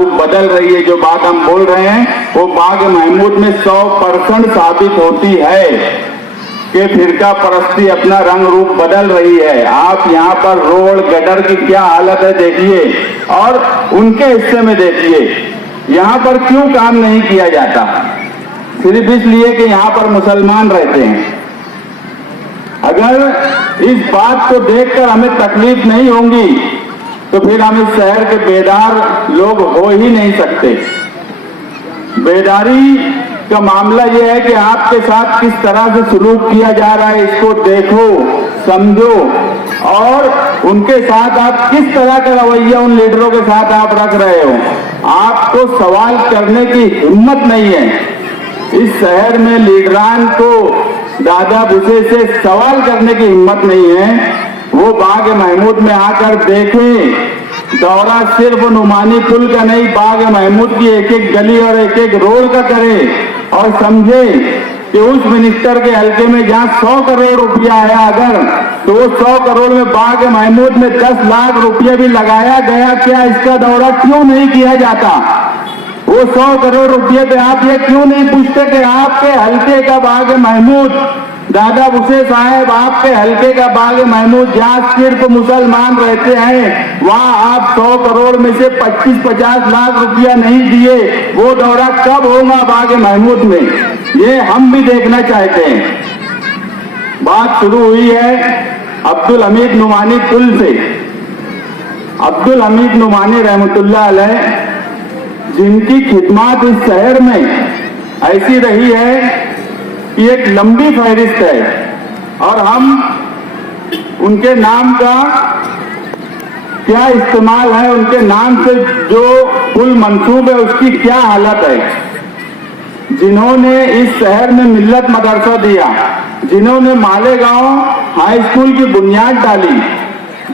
रूप बदल रही है। जो बात हम बोल रहे हैं वो बाग महमूद में 100% साबित होती है कि फिरका परस्ती अपना रंग रूप बदल रही है। आप यहाँ पर रोड गटर की क्या हालत है देखिए, और उनके हिस्से में देखिए यहाँ पर क्यों काम नहीं किया जाता, सिर्फ इसलिए कि यहाँ पर मुसलमान रहते हैं। अगर इस बात को देखकर हमें तकलीफ नहीं होगी तो फिर हम इस शहर के बेदार लोग हो ही नहीं सकते। बेदारी का मामला यह है कि आपके साथ किस तरह से सलूक किया जा रहा है, इसको देखो, समझो, और उनके साथ आप किस तरह का रवैया उन लीडरों के साथ आप रख रहे हो। आपको सवाल करने की हिम्मत नहीं है। इस शहर में लीडरान को दादा भूसे से सवाल करने की हिम्मत नहीं है। वो बाग महमूद में आकर देखें, दौरा सिर्फ नुमानी पुल का नहीं, बाग महमूद की एक एक गली और एक एक रोड का करें और समझे कि उस मिनिस्टर के हल्के में जहां 100 करोड़ रुपया आया अगर, तो वो 100 करोड़ में बाग महमूद में 10 लाख रुपया भी लगाया गया, क्या इसका दौरा क्यों नहीं किया जाता? वो 100 करोड़ रुपये पे आप ये क्यों नहीं पूछते कि आपके हल्के का बाग महमूद, दादा भूसे साहब, आपके हल्के का बाग महमूद जहाँ सिर्फ मुसलमान रहते हैं, वहाँ आप 100 करोड़ में से 25-50 लाख रुपया नहीं दिए। वो दौरा कब होगा बाग महमूद में, ये हम भी देखना चाहते हैं। बात शुरू हुई है अब्दुल हमीद नुमानी पुल से। अब्दुल हमीद नुमानी रहमतुल्लाह अलैह, जिनकी खिदमत इस शहर में ऐसी रही है कि एक लंबी फहरिस्त है, और हम उनके नाम का क्या इस्तेमाल है, उनके नाम से जो पुल मंसूब है उसकी क्या हालत है। जिन्होंने इस शहर में मिल्लत मदरसा दिया, जिन्होंने मालेगांव हाई स्कूल की बुनियाद डाली,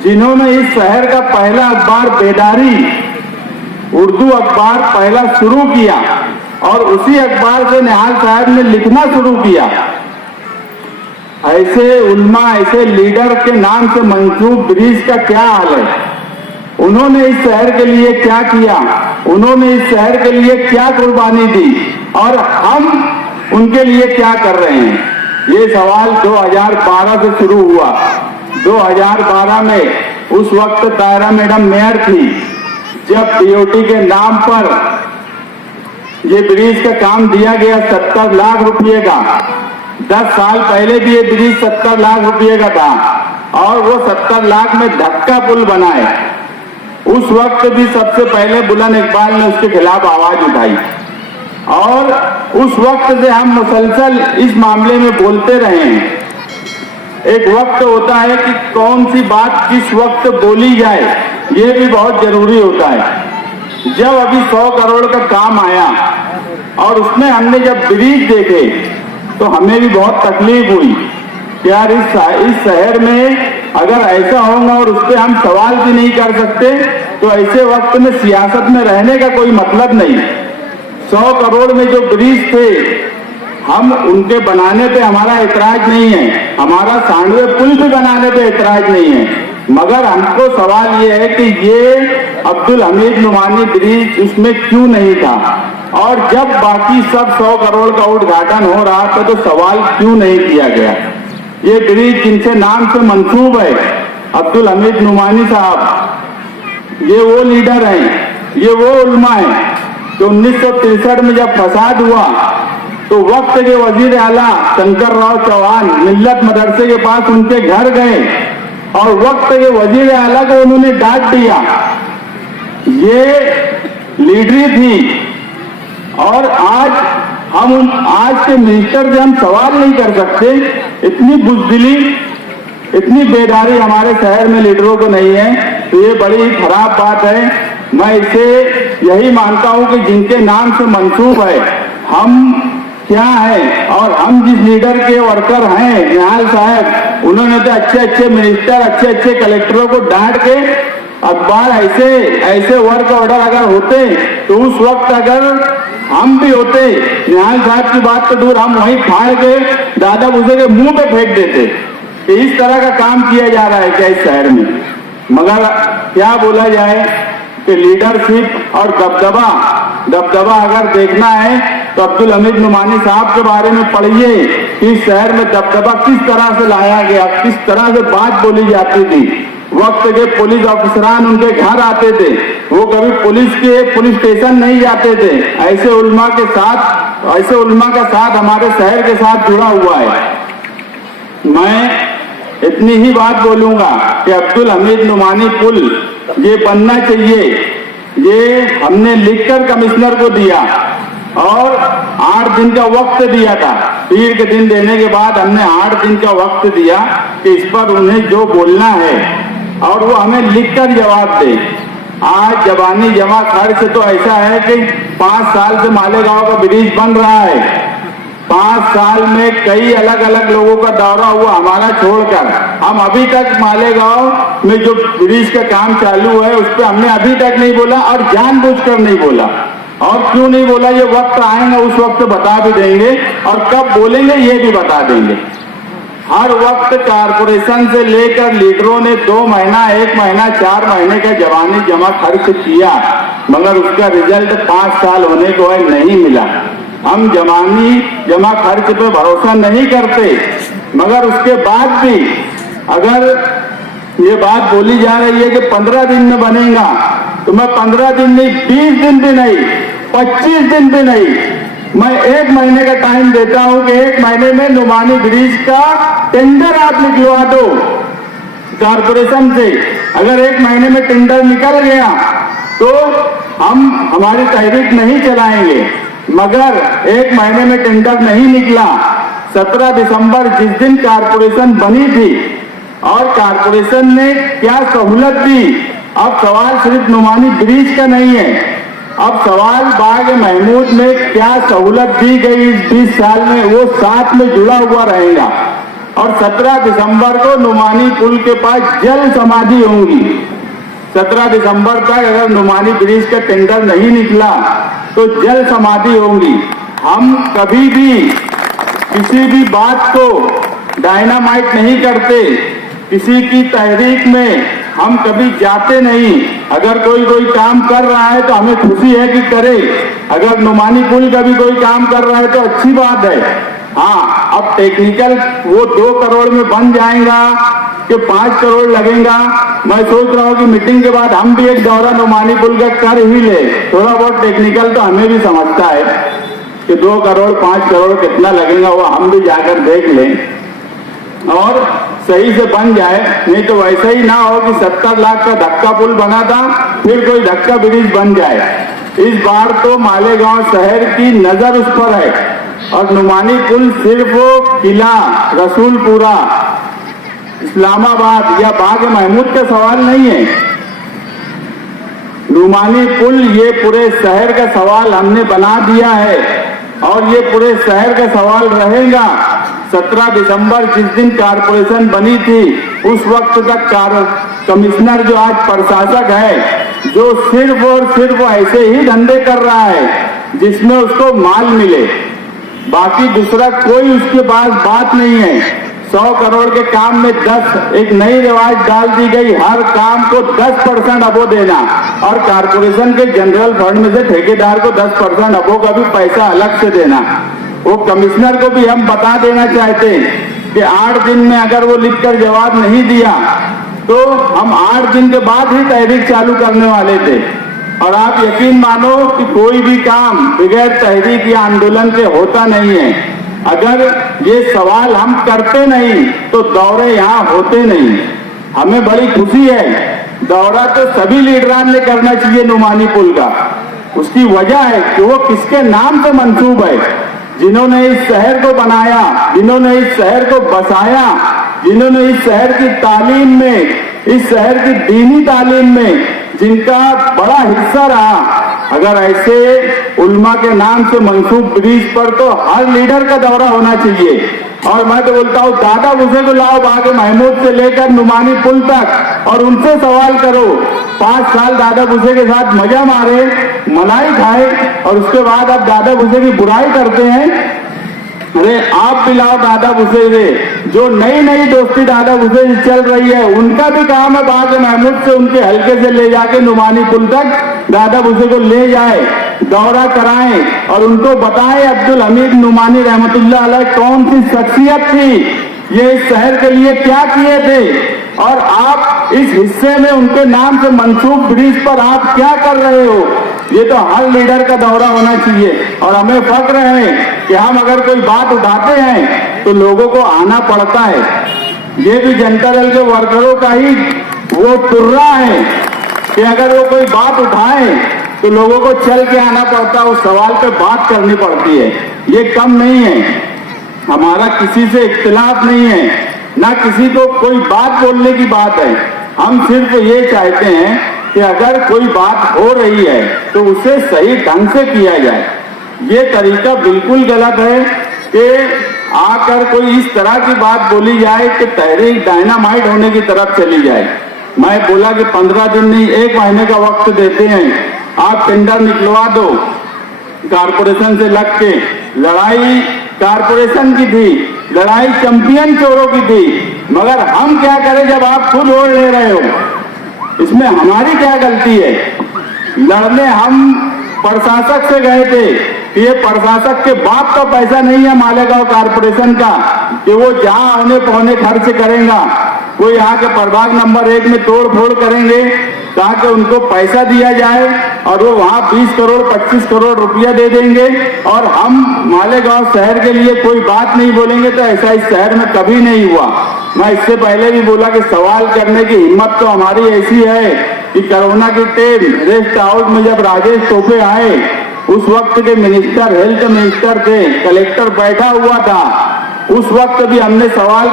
जिन्होंने इस शहर का पहला अखबार बेदारी उर्दू अखबार पहला शुरू किया और उसी अखबार से निहाल साहब ने लिखना शुरू किया, ऐसे उल्मा, ऐसे लीडर के नाम से मंसूब ब्रिज का क्या हाल है? उन्होंने इस शहर के लिए क्या किया, उन्होंने इस शहर के लिए क्या कुर्बानी दी, और हम उनके लिए क्या कर रहे हैं? ये सवाल 2012 से शुरू हुआ। 2012 में उस वक्त तारा मैडम मेयर थी, जब बीओटी के नाम पर ये ब्रिज का काम दिया गया 70 लाख रुपए का। 10 साल पहले भी ये ब्रिज 70 लाख रुपए का था, और वो 70 लाख में धक्का पुल बनाए। उस वक्त भी सबसे पहले बुलंद इकबाल ने उसके खिलाफ आवाज उठाई, और उस वक्त से हम मुसलसल इस मामले में बोलते रहे हैं। एक वक्त होता है कि कौन सी बात किस वक्त बोली जाए, ये भी बहुत जरूरी होता है। जब अभी 100 करोड़ का काम आया और उसमें हमने जब ब्रिज देखे तो हमें भी बहुत तकलीफ हुई कि यार इस शहर में अगर ऐसा होगा और उस पर हम सवाल भी नहीं कर सकते तो ऐसे वक्त में सियासत में रहने का कोई मतलब नहीं। 100 करोड़ में जो ब्रिज थे, हम उनके बनाने पे हमारा ऐतराज नहीं है, हमारा सांडवे पुल भी बनाने पे ऐतराज नहीं है, मगर हमको सवाल ये है कि ये अब्दुल हमीद नुमानी ब्रिज उसमें क्यों नहीं था, और जब बाकी सब 100 करोड़ का उद्घाटन हो रहा था तो सवाल क्यों नहीं किया गया। ये ब्रिज जिनसे नाम से मंसूब है अब्दुल हमीद नुमानी साहब, ये वो लीडर हैं, ये वो उल्मा हैं तो 1963 में जब फसाद हुआ तो वक्त के वजीर आला शंकर राव चौहान मिल्लत मदरसे के पास उनके घर गए और वक्त के वजीर आला को उन्होंने डांट दिया। ये लीडरी थी, और आज के मिनिस्टर से हम सवाल नहीं कर सकते। इतनी बुजदिली, इतनी बेदारी हमारे शहर में लीडरों को नहीं है, तो ये बड़ी ही खराब बात है। मैं इसे यही मानता हूं कि जिनके नाम से मंसूब है, हम क्या है, और हम जिस लीडर के वर्कर हैं निहाल साहब, उन्होंने तो अच्छे अच्छे मिनिस्टर, अच्छे अच्छे कलेक्टरों को डांट के अखबार ऐसे वर्क ऑर्डर अगर होते तो उस वक्त अगर हम भी होते, निहाल साहब की बात तो दूर, हम वहीं फाड़ के दादा भूसे के मुंह पे फेंक देते कि इस तरह का काम किया जा रहा है क्या इस शहर में। मगर क्या बोला जाए, कि लीडरशिप और दबदबा अगर देखना है तो अब्दुल हमीद नुमानी साहब के बारे में पढ़िए कि शहर में दबदबा किस तरह से लाया गया, किस तरह से बात बोली जाती थी। वक्त के पुलिस अफसरान उनके घर आते थे, वो कभी पुलिस स्टेशन नहीं जाते थे। ऐसे उल्मा का साथ हमारे शहर के साथ जुड़ा हुआ है। मैं इतनी ही बात बोलूंगा कि अब्दुल हमीद नुमानी पुल ये बनना चाहिए। ये हमने लिखकर कमिश्नर को दिया और 8 दिन का वक्त दिया था। पीर के दिन देने के बाद हमने 8 दिन का वक्त दिया कि इस पर उन्हें जो बोलना है और वो हमें लिखकर जवाब दे। आज जवानी जमा खर्च तो ऐसा है कि 5 साल से मालेगांव का ब्रिज बन रहा है। 5 साल में कई अलग अलग लोगों का दौरा हुआ हमारा छोड़कर। हम अभी तक मालेगांव में जो ब्रिज का काम चालू है उस पर हमने अभी तक नहीं बोला और जानबूझकर नहीं बोला। और क्यों नहीं बोला, ये वक्त आएगा उस वक्त बता भी देंगे और कब बोलेंगे ये भी बता देंगे। हर वक्त कारपोरेशन से लेकर लीडरों ने 2 महीना, 1 महीना, 4 महीने का जवानी जमा खर्च किया, मगर उसका रिजल्ट 5 साल होने को है नहीं मिला। हम जवानी जमा खर्च पे भरोसा नहीं करते, मगर उसके बाद भी अगर ये बात बोली जा रही है कि 15 दिन में बनेगा, तो मैं 15 दिन नहीं, 20 दिन भी नहीं, 25 दिन भी नहीं, मैं 1 महीने का टाइम देता हूं कि 1 महीने में नुमानी ब्रिज का टेंडर आप निकलवा दो कारपोरेशन से। अगर 1 महीने में टेंडर निकल गया तो हम हमारी तहरीक नहीं चलाएंगे, मगर 1 महीने में टेंडर नहीं निकला। 17 दिसंबर जिस दिन कारपोरेशन बनी थी और कारपोरेशन ने क्या सहूलत दी, अब सवाल सिर्फ नुमानी ब्रिज का नहीं है, अब सवाल बाग महमूद में क्या सहूलत दी गई इस 20 साल में, वो साथ में जुड़ा हुआ रहेगा। और 17 दिसंबर को नुमानी पुल के पास जल समाधि होंगी। 17 दिसंबर तक अगर नुमानी ब्रिज का टेंडर नहीं निकला तो जल समाधि होंगी। हम कभी भी किसी भी बात को डायनामाइट नहीं करते, किसी की तहरीक में हम कभी जाते नहीं। अगर कोई काम कर रहा है तो हमें खुशी है कि करे। अगर नुमानी पुल का भी कोई काम कर रहा है तो अच्छी बात है। हाँ, अब टेक्निकल वो 2 करोड़ में बन जाएगा कि 5 करोड़ लगेगा, मैं सोच रहा हूँ कि मीटिंग के बाद हम भी एक दौरा नुमानी पुल का कर ही ले। थोड़ा बहुत टेक्निकल तो हमें भी समझता है कि 2 करोड़ 5 करोड़ कितना लगेगा, वो हम भी जाकर देख लें और सही से बन जाए। नहीं तो वैसा ही ना हो कि 70 लाख का धक्का पुल बना था फिर कोई धक्का ब्रिज बन जाए। इस बार तो मालेगांव शहर की नजर उस पर है और नुमानी पुल सिर्फ किला, रसूलपुरा, इस्लामाबाद या बाग महमूद का सवाल नहीं है। नुमानी पुल ये पूरे शहर का सवाल हमने बना दिया है और ये पूरे शहर का सवाल रहेगा। 17 दिसंबर जिस दिन कारपोरेशन बनी थी उस वक्त तक कमिश्नर जो आज प्रशासक है, जो सिर्फ और सिर्फ ऐसे ही धंधे कर रहा है जिसमें उसको माल मिले, बाकी दूसरा कोई उसके पास बात नहीं है। 100 करोड़ के काम में 10, एक नई रिवाज डाल दी गई, हर काम को 10% अबो देना और कारपोरेशन के जनरल फंड में से ठेकेदार को 10% अबो का भी पैसा अलग से देना। वो कमिश्नर को भी हम बता देना चाहते हैं कि 8 दिन में अगर वो लिखकर जवाब नहीं दिया तो हम 8 दिन के बाद ही तहरीक चालू करने वाले थे। और आप यकीन मानो कि कोई भी काम बगैर तहरीक या आंदोलन के होता नहीं है। अगर ये सवाल हम करते नहीं तो दौरे यहाँ होते नहीं। हमें बड़ी खुशी है, दौरा तो सभी लीडरान ने करना चाहिए नुमानी पुल का। उसकी वजह है कि वो किसके नाम से मंसूब है, जिन्होंने इस शहर को बनाया, जिन्होंने इस शहर को बसाया, जिन्होंने इस शहर की तालीम में, इस शहर की दीनी तालीम में जिनका बड़ा हिस्सा रहा। अगर ऐसे उल्मा के नाम से मंसूब ब्रिज पर तो हर लीडर का दौरा होना चाहिए। और मैं तो बोलता हूँ दादा भूसे को लाओ बाग महमूद से लेकर नुमानी पुल तक और उनसे सवाल करो। 5 साल दादा भूसे के साथ मजा मारे, मलाई खाए और उसके बाद अब दादा भूसे की बुराई करते हैं। अरे आप भी लाओ दादा भूसे से। जो नई नई दोस्ती दादा भूसे से चल रही है, उनका भी काम है बाग महमूद से उनके हल्के से ले जाके नुमानी पुल तक दादा भूसे को ले जाए, दौरा कराएं और उनको बताएं अब्दुल हमीद नुमानी रहमतुल्लाह अलैह कौन सी शख्सियत थी, ये इस शहर के लिए क्या किए थे, और आप इस हिस्से में उनके नाम से मंसूब ब्रिज पर आप क्या कर रहे हो। ये तो हर लीडर का दौरा होना चाहिए। और हमें फक्र है कि हम अगर कोई बात उठाते हैं तो लोगों को आना पड़ता है। ये भी जनता दल के वर्करों का ही वो तुर्रा है कि अगर वो कोई बात उठाए तो लोगों को चल के आना पड़ता है, उस सवाल पे बात करनी पड़ती है। ये कम नहीं है, हमारा किसी से इख्तिलाफ नहीं है, ना किसी को कोई बात बोलने की बात है। हम सिर्फ ये चाहते हैं कि अगर कोई बात हो रही है तो उसे सही ढंग से किया जाए। ये तरीका बिल्कुल गलत है कि आकर कोई इस तरह की बात बोली जाए कि तहरीक डायनामाइट होने की तरफ चली जाए। मैं बोला कि 15 दिन नहीं 1 महीने का वक्त देते हैं, आप टेंडर निकलवा दो। कारपोरेशन से लग के लड़ाई कारपोरेशन की थी, लड़ाई चैंपियन चोरों की थी, मगर हम क्या करें जब आप खुद ओढ़ ले रहे हो। इसमें हमारी क्या गलती है। लड़ने हम प्रशासक से गए थे, ये प्रशासक के बाप का पैसा नहीं है मालेगांव कारपोरेशन का कि वो जहां औने पौने खर्च करेगा। वो यहाँ के प्रभाग नंबर 1 में तोड़ फोड़ करेंगे ताकि उनको पैसा दिया जाए और वो वहां 20 करोड़ 25 करोड़ रुपया दे देंगे और हम मालेगांव शहर के लिए कोई बात नहीं बोलेंगे। तो ऐसा इस शहर में कभी नहीं हुआ। मैं इससे पहले भी बोला कि सवाल करने की हिम्मत तो हमारी ऐसी है कि कोरोना की टेम रेस्ट हाउस में जब राजेश टोपे आए, उस वक्त के मिनिस्टर हेल्थ मिनिस्टर थे, कलेक्टर बैठा हुआ था, उस वक्त भी हमने सवाल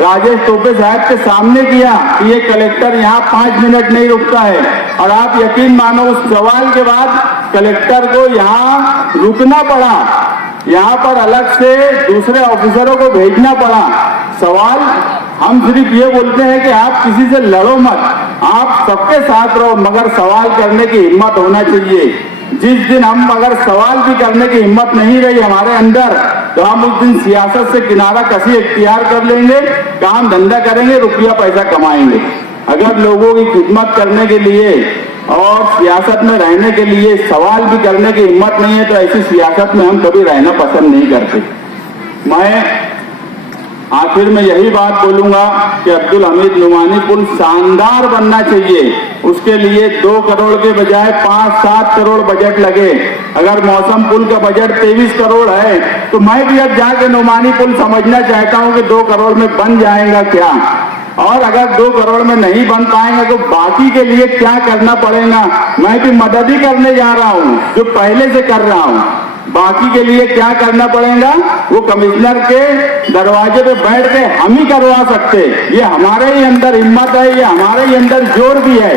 राजेश टोपे साहब के सामने किया कि ये कलेक्टर यहाँ 5 मिनट नहीं रुकता है। और आप यकीन मानो उस सवाल के बाद कलेक्टर को यहाँ रुकना पड़ा, यहाँ पर अलग से दूसरे ऑफिसरों को भेजना पड़ा। सवाल हम सिर्फ ये बोलते हैं कि आप किसी से लड़ो मत, आप सबके साथ रहो, मगर सवाल करने की हिम्मत होना चाहिए। जिस दिन हम अगर सवाल भी करने की हिम्मत नहीं रही हमारे अंदर, तो हम उस दिन सियासत से किनारा कसी इख्तियार कर लेंगे, काम धंधा करेंगे, रुपया पैसा कमाएंगे। अगर लोगों की खिदमत करने के लिए और सियासत में रहने के लिए सवाल भी करने की हिम्मत नहीं है तो ऐसी सियासत में हम कभी रहना पसंद नहीं करते। मैं आखिर में यही बात बोलूंगा कि अब्दुल हमीद नुमानी पुल शानदार बनना चाहिए। उसके लिए 2 करोड़ के बजाय 5-7 करोड़ बजट लगे। अगर मौसम पुल का बजट 23 करोड़ है तो मैं भी अब जाके नुमानी पुल समझना चाहता हूं कि 2 करोड़ में बन जाएगा क्या, और अगर 2 करोड़ में नहीं बन पाएंगे तो बाकी के लिए क्या करना पड़ेगा। मैं भी मदद ही करने जा रहा हूं जो पहले से कर रहा हूं। बाकी के लिए क्या करना पड़ेगा वो कमिश्नर के दरवाजे पे बैठ के हम ही करवा सकते। ये हमारे ही अंदर हिम्मत है, ये हमारे ही अंदर जोर भी है,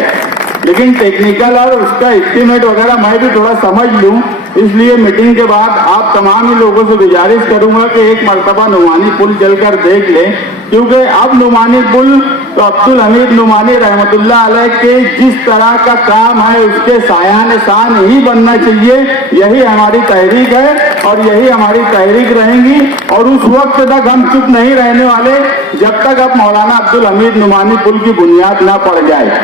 लेकिन टेक्निकल और उसका एस्टीमेट वगैरह मैं भी थोड़ा समझ लूं। इसलिए मीटिंग के बाद आप तमाम ही लोगों से गुजारिश करूंगा कि एक मर्तबा नुमानी पुल चलकर देख लें, क्योंकि अब नुमानी पुल तो अब्दुल हमीद नुमानी रहमतुल्लाह अलैह के जिस तरह का काम है उसके सायान शान ही बनना चाहिए। यही हमारी तहरीक है और यही हमारी तहरीक रहेगी। और उस वक्त तक हम चुप नहीं रहने वाले जब तक अब मौलाना अब्दुल हमीद नुमानी पुल की बुनियाद ना पड़ जाए।